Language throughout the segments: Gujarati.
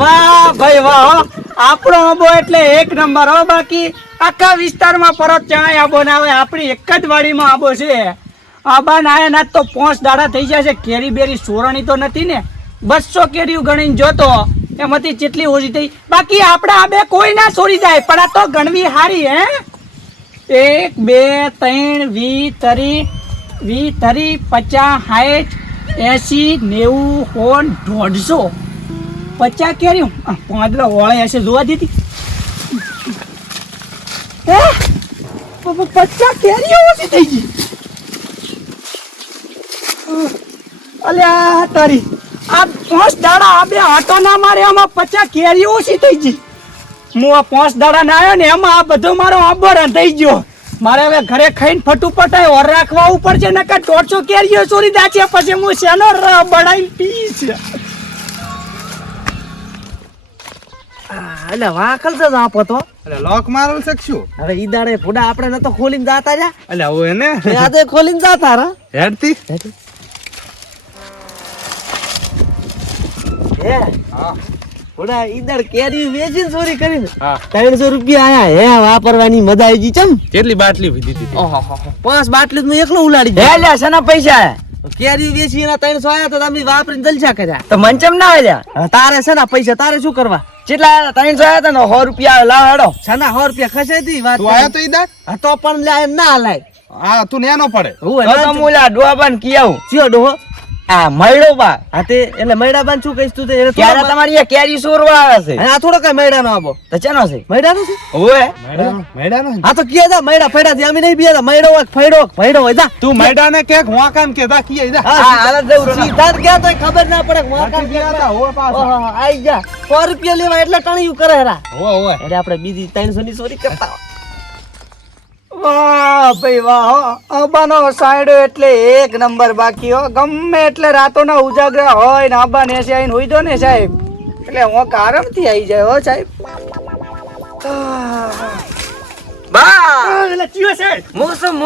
વાહ ભાઈ વાહ, આપણો આંબો એટલે એક નંબર હો. બાકી આખા વિસ્તારમાં પરત ચાય આંબો ના આવે, આપણી એક જ વાડીમાં આંબો છે. આંબા ના આયા ના તો 5 દાડા થઈ જાય છે. કેરી બેરી સોરણી તો નથી ને, 200 કેરીઓ ગણીને જોતો એમાંથી જેટલી ઓછી થઈ. બાકી આપણા આંબે કોઈ ના સોરી જાય, પણ આ તો ગણવી હારી હે. 1 2 3 20 30 50 60 80 90 100 150 કેરીઓ. પાંદડો વળે હશે, જોવા દીધી. 50 કેરીઓ ઓછી થઈ ગઈ. અલ્યા તારી આ 5 દાડા આ બે આટો ના મારે, આમાં 50 કેરીઓ ઓછી થઈ ગઈ. હું આ 5 દાડા ના આવ્યો ને એમાં આ બધો મારો આંબો થઈ ગયો. મારે હવે ઘરે ખાઈને ફટું પટાય ઓર રાખવા ઉપર છે, નકર 150 કેરીઓ ચોરી દાચે પછી હું શેનો બડાઈ પીશ. એટલે વાકલ છે આપો તો એટલે લોક મારલ શકશું. હવે ઈ દાડે ફૂડા આપણે નતો ખોલીને જાતા જા. એટલે હવે ને આજે ખોલીને જાતા રા હેડતી. હે હા ફૂડા ઈ દાડ કેરી વેચીને ચોરી કરીને હા 300 રૂપિયા આયા. હે વાપરવાની મજા આવી ગઈ. ચમ કેટલી બાટલી પીધી હતી? ઓહો 5 બાટલી હું એકલો ઉલાડી હે ગયો. લે શેના પૈસા આયા? કેરી વેચી એના 300 આયા તો તમે વાપરીને જલસા કર્યા. તો મંચમ ના આલ્યા? હવે તારે છે ને પૈસા તારે શું કરવા? કેટલા આયા? 300 આયા તા ને 100 રૂપિયા લાવ હેડો. છના 100 રૂપિયા ખસાઈ દી વાત. તું આયો તો ઈ દાડ? હા તો પણ લે એમ ના લાય. હા તું નેનો પડે. હું તો તો મુલા ડોબાન કી આવું. ચિયો ડોહો આ મયડો બા હા તે એટલે મૈડા બાન શું કહીશ તું? તે એને ક્યારે થોડો તમારી આ કેરી સોરવા આવે છે? આ થોડો કઈ મૈડા નો આબો તો ચેનો છે? મૈડા નો છે. ઓય મેડાનો હા તો કે જા મૈડા ફેડા થી અમે નહીં બીયા મૈડો હોય ફેડો ફેડો હોય જા. તું મેડાને કે હું કામ કે દા કીએ જા. હા હાલ જવું છે. સીધા જ ગયા તો ખબર ના પડે મોકા હાથી ગયા તા, હો પાછા. ઓહો આઈ જા 100 રૂપિયા લેવા એટલે ટણીયું કરે રા. હો એટલે આપણે બીજી 300 ની ચોરી કરતા. વાહ ભાઈ વાહ, આંબાનો સાયડો એટલે એક નંબર. બાકી હો ગમે એટલે રાતોના ઉજાગરા હોય ને આંબા ને આવીને હોઈ દો ને સાહેબ, એટલે હું આરામથી આવી જાય હો સાહેબ. બા એટલે ચિયો છે? હું શું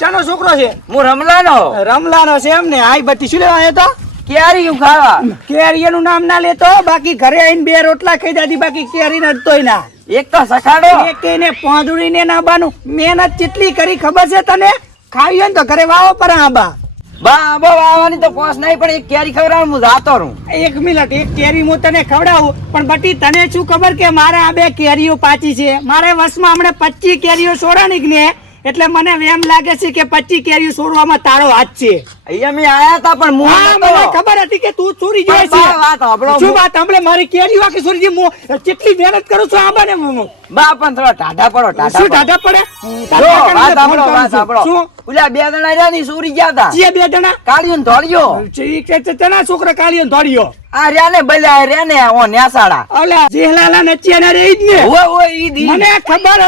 ચાનો છોકરો છે? હું રમલાનો રમલાનો છે એમ ને? આઈ બત્તી શું લેવા આવ્યો તો? ક્યારે હું ખાવા કેરીનું નામ ના લેતો. બાકી ઘરે આવીને 2 રોટલા ખાઈ જાતી, બાકી કેરી નડતોય ના. એક તો સખાડો એક એને પાંદડીને નાબાનું મહેનત કેટલી કરી ખબર છે તને? ખાવી હોય ને તો ઘરે વાવો પર આંબા. બા આંબો વાવવાની તો પોસ નહીં, પણ એક કેરી ખવડાવું હું જાતો રહું. 1 મિનિટ, એક કેરી હું તને ખવડાવું, પણ બટી તને શું ખબર કે મારે આ 2 કેરીઓ પાછી છે. મારે વર્ષમાં હમણાં 25 કેરીઓ છોડાની ને, એટલે મને એમ લાગે છે કે 25 કેરીઓ છોડવામાં તારો હાથ છે. અહીંયા મેં આયા તા પણ હું હા, નતો. મને ખબર હતી કે તું ચોરી જાય બા, છે. વાત સાંભળો. શું વાત સાંભળે? મારી કેરીઓ આખી ચોરી ગઈ. હું કેટલી મહેનત કરું છું આંબાને. બા પણ થોડા ટાઢા પડો, ટાઢા શું પડો. ટાઢા પડે? જો, વાત સાંભળો, વાત સાંભળો. શું? ઓલા 2 જણા રહ્યા ને સુરી ગયા તા. ચીએ 2 જણા? કાળિયો ને ધોળિયો. તના છોકરા કાળીઓ ધોળિયો? આ રહ્યા ને બલ્યા રહ્યા ને ઓ ન્યાસાડા. ઓલા જેહલાલા નચિયાના રે ઈ જ ને? ઓય ઓય ઈ દી. મને ખબર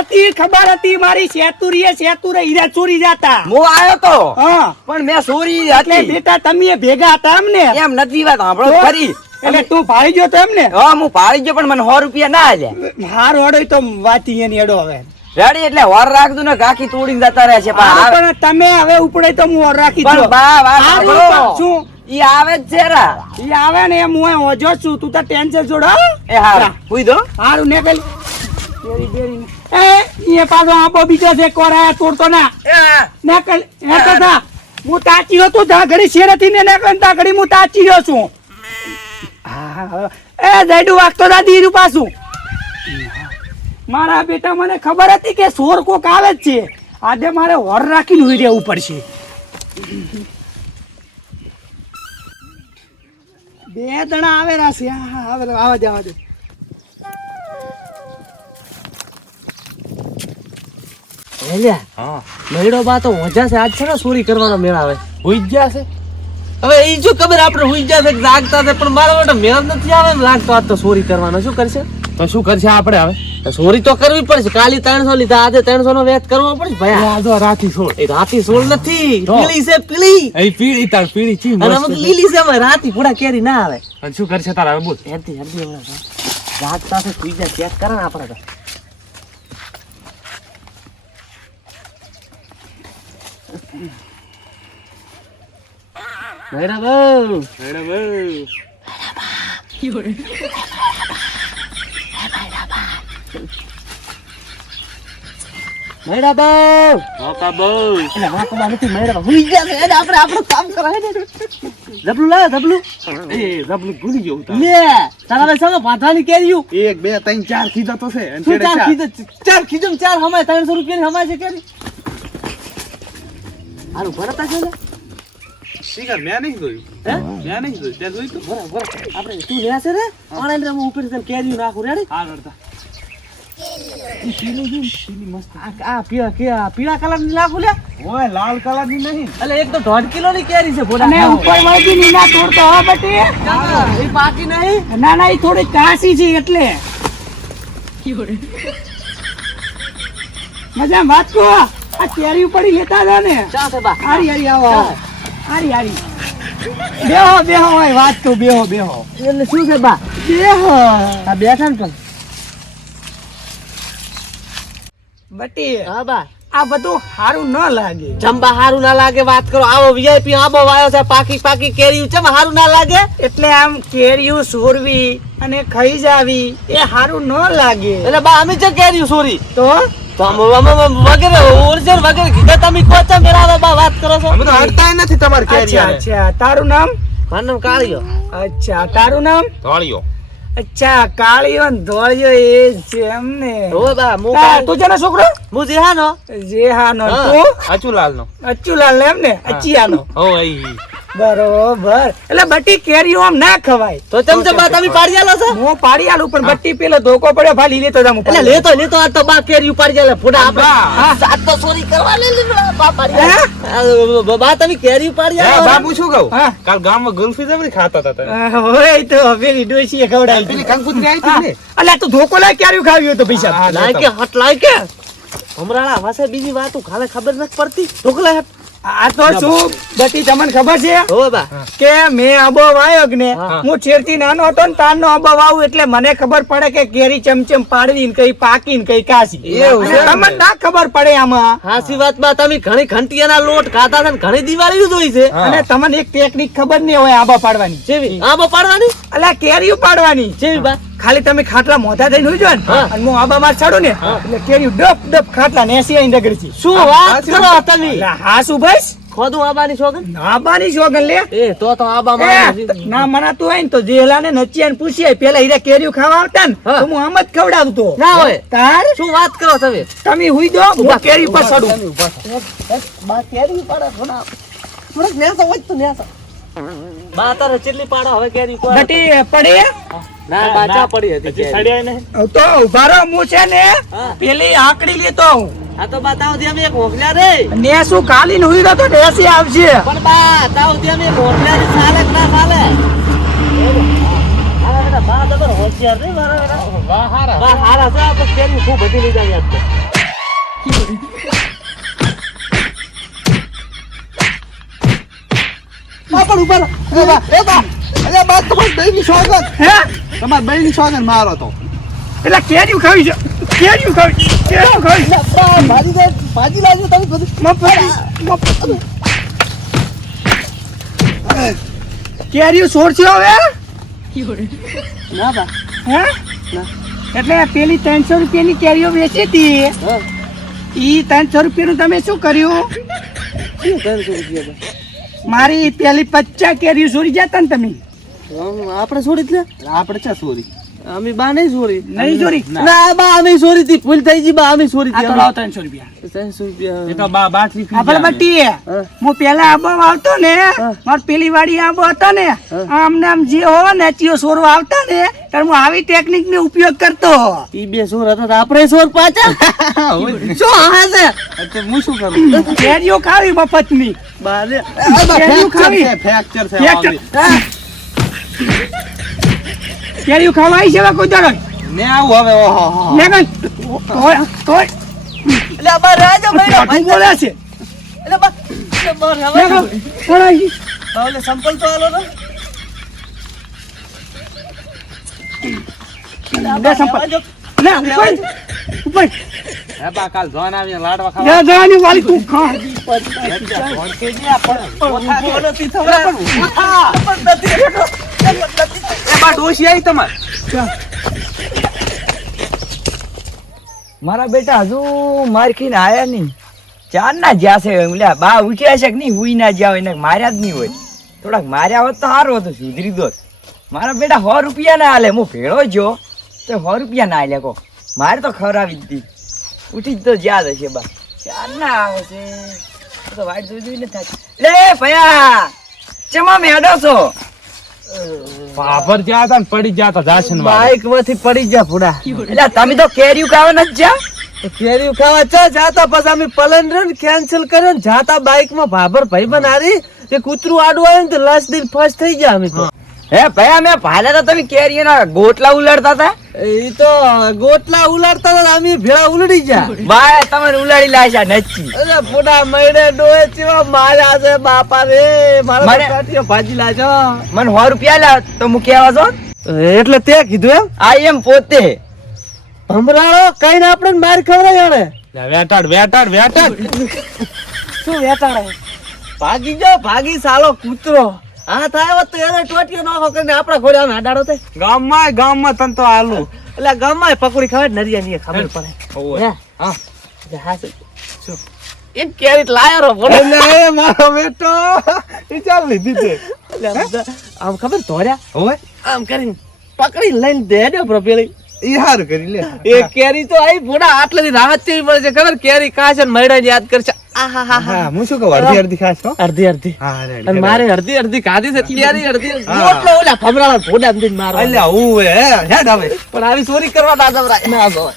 હતી મારી સેતુરે હીરા ચોરી જાતા. હું આયો તો હા, પણ મેં ચોરી એટલે હતી. બેટા તમે ભેગા હતા એમ ને? એમ નથી વાત સાંભળો તો? ખરી. એટલે તું ભાળી ગયો તો એમ ને? હા હું ભાળી ગયો પણ મને 100 રૂપિયા ના આલ્યા. હાર ઓડો તો વાતી એની એડો હવે. રેડી એટલે વર રાખજો ને ગાખી તોડીને જતા રહે છે પણ આવે- પણ તમે હવે ઉપડે તો હું ઓર રાખી પણ દઉં. બા વાત હારું, સાંભળો. શું? ઈ આવે જ છે રા. ઈ આવે ને એમ હું ઓજો છું. તું તો ટેન્શન છોડ હો. એ હારું હુઈ દો. હારું ને કઈ બેરી બેરી એ પાછો આંબો બીજો છે કોરાયા તોડતો ના. નકલ નકલ થા. હું તાચી રહ્યો તું તા ઘડી શેરેથી ને નકલ તા ઘડી હું તાચી રહ્યો છું. એ જઈડું વાગતો દાદી ઈરું પાછું. મારા બેટા મને ખબર હતી કે સોર કોક આવે જ છે. આજે મારે હોર રાખીને ઉઈ રહેવું પડશે. 2 જણા આવેલા છે. હા આવા દે આવા દે. એલ્યા હા મૈડો બા તો ઓજા છે. આજ છે ને ચોરી કરવાનો મેળ આવે. હુઈ જ ગયા છે. હવે ઈ શું ખબર આપણે હુઈ જશે કે જાગતા છે, પણ મારો બેટો મેળ નથી આવે એમ લાગતો. આજ તો ચોરી કરવાનો શું કરશે? તો શું કરશે આપણે હવે? ચોરી તો કરવી પડશે. કાલી 300 લીધા, આજે 300 નો વેચ કરવો પડશે ભાઈ. આ જો રાતી છોડ. એ રાતી સોળ નથી, તો? પીળી છે પીળી. એ પીળી તાર પીળી ચી અને મસ્ત અમુક છે. લીલી છે. અમે રાતી પૂરા કેરી ના આવે. અને શું કરશે તારા હવે બોલ. હેરતી હેરતી હમણાં જાગતા છે સુઈ જાય ચેક કરે ને આપણે તો. મેડા બહુ મેડા બહુ મોકા બહુ એટલે વાંકવા નથી મેડા બહુ હુઈ ગયા છે એટલે આપણે આપણું કામ કરાય ને જબલું લાવ જબલું એ જબલું ભૂલી ગયો ઉતાર. લે તારા ભાઈ સામે પાથાની કેરીયું 1 2 3 4 કીધા તો છે અને શું છેડે ચાર ચાર. કીધું ચાર કીધું ચાર હમાય 300 રૂપિયાની હમાય છે કેરી હારું ભરતા છે ને શિખર મેં નહીં જોયું હે મેં નહીં જોયું તે જોયું તું? બરાબર આપણે તું લે છે ને આને હું ઉપર તને કેરીયું નાખું રેડી હા કરતા આ પીળા કલર ની નાખું લે ઓય લાલ કલર ની નહીં એટલે એક તો 1.5 કિલો ની કેરી છે ભોડા અને ઉપર વાળી નીના તોડતો હો બટી એ પાકી નહીં ના ના એ થોડી કાસી છે એટલે મજા વાત કો આ કેરી પડી લેતા હતા ને ચા છે બા હારી હારી આવો હારી હારી બેહો બેહો હોય વાત તો બેહો બેહો એટલે શું છે બા બેહો આ બેઠા ને પણ બટી હા બા આ બધું સારું ન લાગે જંબા હારું ના લાગે વાત કરો આવો વીઆઈપી આબો વાયો છે પાકી પાકી કેરી ચમ હારું ના લાગે એટલે આમ કેરીયું સોરવી અને ખાઈ જાવી એ સારું ન લાગે એટલે બા અમે છે કેરી સોરી તો તો વગેરે ઓરિજિનલ વગેરે કીધા તમે કોચા મેળાવે બા વાત કરો છો અમે તો હડતાય નથી તમારી કેરી અચ્છા અચ્છા તારું નામ મારું નામ કાળિયો અચ્છા તારું નામ ધોળિયો અચ્છા કાળિયો ને ધોળિયો એ છે એમ ને હો બા મુ તું જેનો છોકરો મુ જેહાનો જેહાનો હા. તું અચુલાલ નો અચ્ચુલાલ ને એમ ને અચિયાનો હો ઈ બરોબર એટલે બટી કેરીઓ આમ ના ખવાય તો ચમચે બા તમે પાડી આલો છો હું પાડી આલું પણ બટ્ટી પેલો ધોકો પડ્યો ભાલી લેતો જામ એટલે લેતો આ તો બા કેરી ઉપાડી જાય ફોડા બા. આપણે સાત તો સોરી કરવા લે બા પાડી આલો. બા તમે કેરી ઉપાડી હે આલો બાપુ શું કહું હા. કાલ ગામમાં ગુલ્ફી જબરી ખાતા હતા તમે. હોય તો પેલી ડોશીએ ખવડાવી પેલી હતી. કંકુતરી આવી હતી ને અલ્યા તું ધોકો લાય ક્યારે ખાવ્યું તો પૈસા હા. લાય કે હટ લાય કે હમણાં વાસે બીજી વાતો ખાલે ખબર નથી પડતી ઢોકલા હટ આ તો શું બટી તમને ખબર છે હો બા કે મેં આબો વાયો કે ને હા. હું છેડતી નાનો હતો ને તારનો આબો વાવું એટલે મને ખબર પડે કે કેરી ચમચમ પાડવી ને કઈ પાકી ને કઈ કાસી એવું છે અને તમને ના ખબર પડે આમાં હાસી વાતમાં તમે ઘણી ઘંટિયાના લોટ ખાતા હતા ને ઘણી દિવાળી જોઈ છે હા. અને તમને એક ટેકનિક ખબર નહીં હોય આબા પાડવાની જેવી આંબો પાડવાની અલ્યા કેરીઓ પાડવાની જેવી બા ખાલી તમે ખાટલા મોઢા થઈને હોય ને હા. અને હું આબા માં ચડું ને એટલે કેરીઓ ડપ ડપ ખાટલા ને એસી આઈને રગડતી શું વાત કરો તમે એટલે હા શું બસ ખોદું આબાની શોગન આબાની શોગન લે એ તો આબા એ, માં ના મનાતું હોય ને તો જેલા ને નચિયા ને પૂછીએ પેલા હીરા કેરીઓ ખાવા આવતા ને હા. તો હું આમ જ ખવડાવતો ના હોય તાર શું વાત કરો તમે તમે હુઈ દો હું કેરી પર ચડું બા કેરી પાડા થોડાક નેસો હોય તો નેસો બા તારે ચેટલી પાડા હવે કેરી કોઈ બટી પડે ના બાચા પડી હતી હજી કેરી. સડ્યા નહીં તો ઉભા રહો હું છે ને હા. પેલી આંકડી લેતો આવું આ તો બા તાવ અમે એક હોકલ્યા રે ને શું કાલી ને હુઈ દો તો ડેસી આવશે પણ બા તાવ અમે એક હોકલ્યા ની ચાલે કે ના ચાલે હા બેટા બા તો હોશિયાર રે મારા બેટા વાહ હારા બા હારા છે આ તો કેરી ખૂબ બધી લીધા યાદ તો પણ ઉપર એ બા અરે બા તમાર બેની સોગન હે તમાર બેની સોગન મારો તો એટલે કેરીઓ ખાવી છે કેરીઓ ખાવી ભાજી લાવજો તમે બધું મફત કેરીઓ છોડશો હવે ના બા હે એટલે પેલી 300 રૂપિયાની કેરીઓ વેચી હતી હા ઈ 300 રૂપિયાનું તમે શું કર્યું શું 300 રૂપિયા મારી પેલી 50 કેરીઓ છોડી જતા ને તમે આપણે છોડી જ લે આપણે ચા સોરી અમે બા નહીં છોડી નહીં છોડી ના બા અમે છોડી હતી ભૂલ થઈ ગઈ બા અમે છોડી આ હતી તો લાવો 300 રૂપિયા 300 રૂપિયા એ તો બા બાટલી આ પર બટી હા. હું પેલા આબો આવતો ને માર પેલી વાડી આબો હતો ને આમને આમ જે હોવા ને ચિયો સોરવા આવતા ને ત્યારે હું આવી ટેકનિક નો ઉપયોગ કરતો ઈ બે સોર હતા તો આપણે સોર પાછા શું હા છે હું શું કરું કેરીઓ ખાવી મફતની બારે કેરીઓ ખાવી ફ્રેક્ચર છે ફ્રેક્ચર. કેરીઓ ખાવા આવી છે હવે કોઈ દરજ ને આવું હવે ઓહો લેગન તોય એટલે આ બાર રાજો ભાઈ ભાઈ બોલે છે એટલે બા એટલે બાર હવે લેગન કોણ આવી હવે સંપલ તો આલો ને લે સંપલ લે ઉપર ઉપર હે બા કાલ જોન આવીને લાડવા ખાવા જા જાની વાલી તું ખા જોન કે જે આપણ ઉભો નથી થવા પણ નથી બેઠો એ બા ડોશી આવી તમાર મારા બેટા હજુ મારખીને આયા નહીં ચાર ના જ્યાં છે ઓલા બા ઉઠ્યા છે કે નહીં હુઈ ના જ્યાં એને માર્યા જ નહીં હોય થોડાક માર્યા હોત તો સારું હતું સુધરી દોત મારા બેટા 100 રૂપિયા ના હાલે હું ભેળો જો તો 100 રૂપિયા ના હાલે કો મારે તો ખવડાવી દીધી ઉઠી જ તો જ્યાં હશે બા ચાર ના આવે છે તો વાટ જોઈ ને થાય લે ભયા ચમા મેડો છો બાબર જ્યાં હતા ને પડી ગયા હતા જાશન બાઈક માંથી પડી જા ફૂડા એટલે તમે તો કેરીયું ખાવા નથી જા કેરી ખાવા ચા જાતા પછી અમે પલન ને કેન્સલ કર્યો ને જાતા બાઈક માં ભાભર ભાઈ બનારી તે કૂતરું આડું આવ્યું ને તો લાસ્ટ દિન ફર્સ્ટ થઈ ગયા અમે તો હે ભયા મેં ભાલે તો તમે કેરીના ગોટલા ઉલાડતા હતા એ તો ગોટલા ઉલાડતા હતા અમે ભેળા ઉલડી જા બાય તમારે ઉલાડી લાશા નચ્ચી અરે ફૂડા મહિને ડોએ ચેવા માર્યા છે બાપા રે મારા મને- બટાટીઓ ભાજી લાજો મને 100 રૂપિયા લા તો હું કેવા છો એટલે તે કીધું એમ આ એમ પોતે ભમરાળો કઈ ને આપણે માર ખવડાય એને વેટાડ વેટાડ વેટાડ શું વેટાડે ભાગી જાઓ ભાગી સાલો કૂતરો હા થાય હોત તો એને ટોટીઓ નાખો કરીને આપણા ઘોડે આમ હાડાડો થાય ગામમાં તન તો આલુ એટલે ગામમાં પકોડી ખાવા નરિયા ની ખબર પડે હે? હા હા શું એક કેરેટ લાયો રો બોલે એ મારો બેટો ઈ ચાલ લીધી તે આમ ખબર ધોર્યા ઓય આમ કરીને પકડી લઈને દે દે પ્રભેલી ઈ હાર કરી લે એ કેરી તો આઈ ભોડા આટલી રાહત કેવી મળે છે ખબર કેરી કાશે ને મૈડા યાદ કરશે આહાહા હા હું શું કહું અડધી અડધી ખાસ હો અડધી અડધી હા અને મારે અડધી અડધી ખાધી છે ક્યારી અડધી હા. ઓટલો ઓલા ભમરાળા ભોડા એમ દઈને મારો અલ્યા હું હે હેડ આવે પણ આવી ચોરી કરવા ના જવરાય ના જવાય